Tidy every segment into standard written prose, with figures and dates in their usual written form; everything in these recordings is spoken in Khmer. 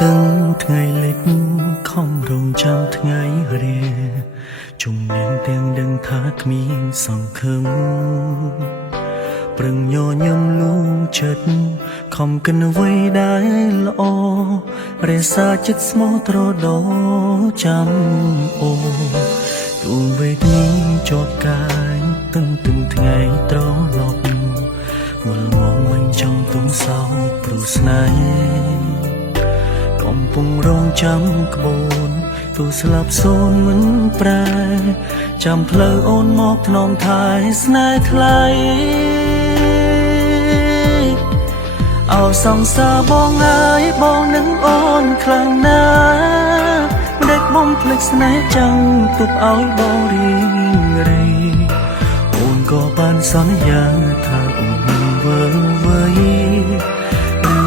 តឹងថ្ងៃលិចខំរងចាំថ្ងៃរាជំនាញទាំងដឹងថាគ្មានសង្ឃឹមប្រឹងញញឹមលួងចិត្តខំកិនអ្វីដែលល្អរក្សាចិត្តស្មោះត្រដោចាំអូទូនវេទនីជាប់កាយតឹងថ្ងៃត្រឡប់វល់ងងមិនចង់ទុំសោកព្រោះស្នេហ៍កំពុងរងចាំក្បូនទូស្លាប់សូនមិនប្រែចាំផ្លូវអូនមកថ្នមថែស្នេហ៍ថ្លៃអោសង្សារបងអើយបងនឹងអូនខ្លាំងណាស់មិនដេចបំភ្លេចស្នេហ៍ចាំទុកឲ្យបងរីងរៃអូនក៏បានសន្យាថាអូនមិនវើវ័យ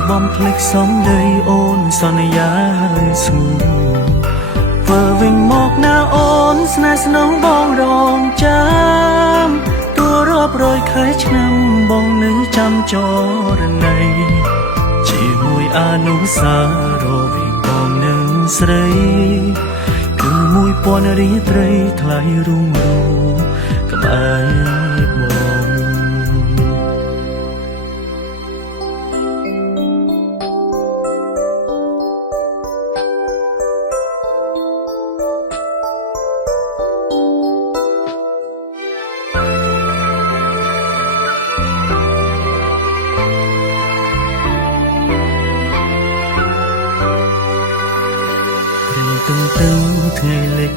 បំភ្លេចសំដីអូនសន្យាឲ្យស្ងួនធ្វើវិញមកណាអូនស្នេហ៍ស្នងបងរងចាំទួរាប់រយខែឆ្នាំបងនឹងចាំចរណីជាមួយអនុស្សាវរីយ៍បងនឹងស្រីគឺ1000រាត្រីថ្លៃរុងរួមក្បែរបងតឹងថ្ងៃលិច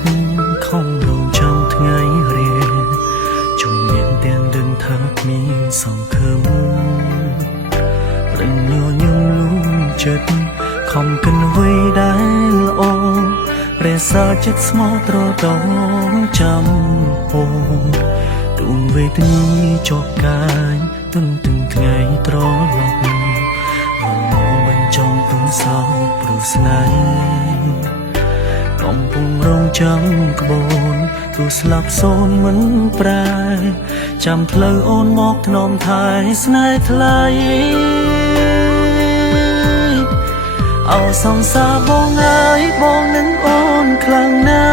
ខំរងចាំថ្ងៃរាជំនាញទាំងដឹងថាគ្មានសង្ឃឹមប្រញញញឹមលួងចិត្តខំកិនអ្វីដែលល្អរក្សាចិត្តស្មោះត្រដោចាំអូទូនវេទនីជាប់កាយទន្ទឹងថ្ងៃត្រឡប់វល់មកបញ្ចង់ទុំសោកព្រោះស្នេហ៍កំពុងរងចាំក្បូនទូស្លាប់សូនមិនប្រែចាំផ្លូវអូនមកថ្នមថែស្នេហ៍ថ្លៃអោសង្សារបងអើយបងនឹងអូនខ្លាំងណា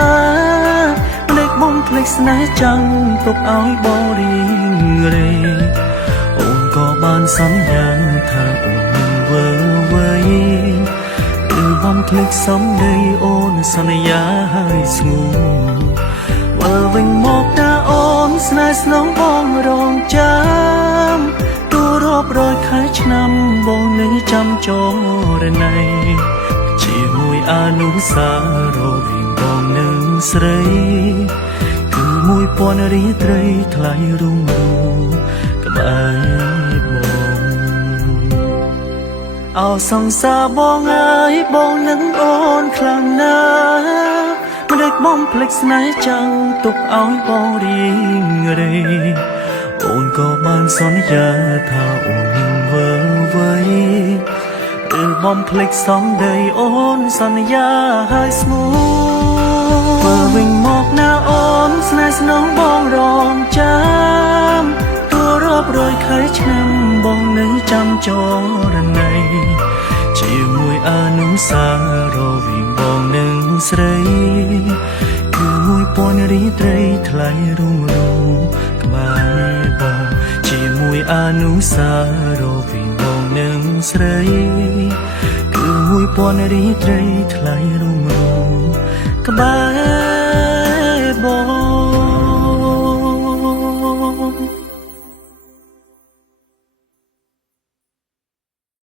ស់មិនដេចបំភ្លេចស្នេហ៍ចាំទុកឲ្យបងរីងរៃអូនក៏បានសន្យាថាអូនមិនវើវ័យបំភ្លេចសំដីអូនសន្យាឲ្យស្ងួនវិលវិញមកតាអូនស្នេហ៍ស្នងបងរងចាំទូរាប់រយខែឆ្នាំបងនឹងចាំចរណីជាមួយអនុស្សាវរីយ៍បងនឹងស្រីគឺ1000រាត្រីថ្លៃរុងរួមក្បែរបងអោសង្សារបងអើយបងនឹងអូនខ្លាំងណាស់មិនដេចបំភ្លេចស្នេហ៍ចាំទុកឲ្យបងរីងរៃអូនក៏បានសន្យាថាអូនមិនវើវ័យឬបំភ្លេចសំដីអូនសន្យាឲ្យស្ងួនធ្វើវិញមកណាអូនស្នេហ៍ស្នងបងរងចាំទួរាប់រយខែឆ្នាំបងនឹងចាំចរណីជាមួយអនុស្សាវរីយ៍បងនឹងស្រីគឺ1000រាត្រីថ្លៃរុងរួមក្បែរបងជាមួយអនុស្សាវរីយ៍បងនឹងស្រីគឺ1000រាត្រីថ្លៃរុងរួមក្បែរបង